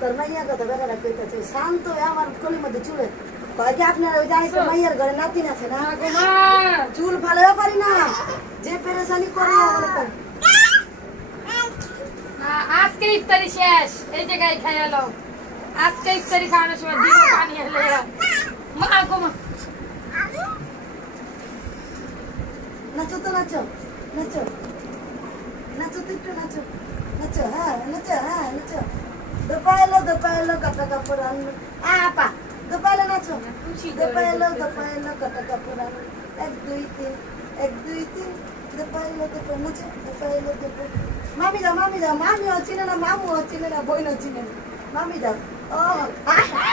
তোর মাইয়ার কথা বেড়ারা কইতাছে শান্ত হয়ে আমার কলির মধ্যে চুলে কয় কি আপনার ওই যে আইসা মাইয়ার ঘরে নাতিন আছে না চুল ভালো পারি না যে পেরেশানি করে আমার আজকে ইফতারি শেষ এই জায়গায় খাই এলো আজকে ইফতারি খাওয়ানোর সময় দিব পানি এলো মা গো মা নাচো তো নাচো নাচো নাচো তো একটু নাচো নাচো হ্যাঁ নাচো দোপাইলো কাটা কাপড় আনলো আপা দোপাইলো নাচো দোপাইলো কাটা কাপড় আনলো 1 2 3 1 2 3 দোপাইলো মুছে দোপাইলো মামি যাও মামিও চিনে না মামুও চিনে না বইনও চিনে না মামি যাও ও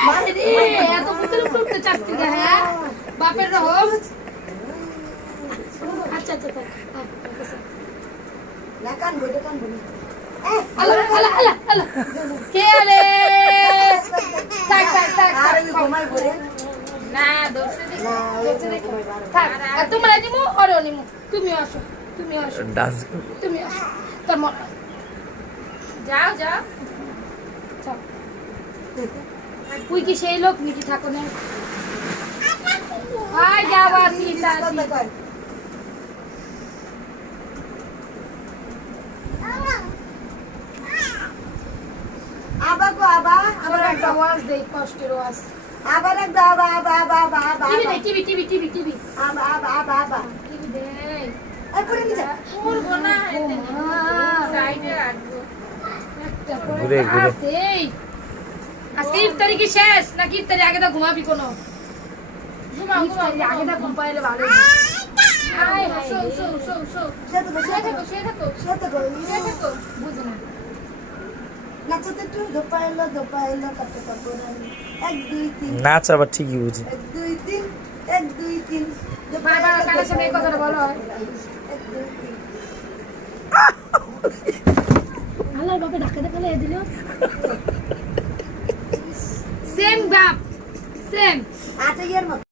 মারে এত পুতুল করতে চাচ্ছি না হ্যাঁ বাপের রহম আচ্ছা না কান বই আল্লাহ কে আলে থাক আর আমি ঘুমাই পড়ে না দোষে দেখো থাক তোমরা নিমু ওরে নিমু তুমি আসো ডান্স তুমি আসো তোর মন যাও তুই কি সেই লোক নাকি থাকো না আয় যাওয়া তিতা আবার একটা আওয়াজ দেই কষ্টের আওয়াজ আবার এক বাবা টিভি আবা টিভি দে এই পড়ে নিচে করবো না সাইডে রাখবো একটা ঘুরে আজকে ইফতারি কি শেষ নাকি ইফতারি আগে তো ঘুমাবি কোনো ইফতারি আগে তো ঘুম পাইলে ভালো আয় শো বুঝো না নাচতে একটু দোপাইলো কাটতে পারবো না 1 2 3 নাচ আবার ঠিকই বুঝি 1 2 3 বারবার কানের সামনে এই কথাটা বলো 1 2 3 আল্লাহর বাপে ধাক্কা দেখালে দিল সেম বাপ সেম আটা ইয়ার মত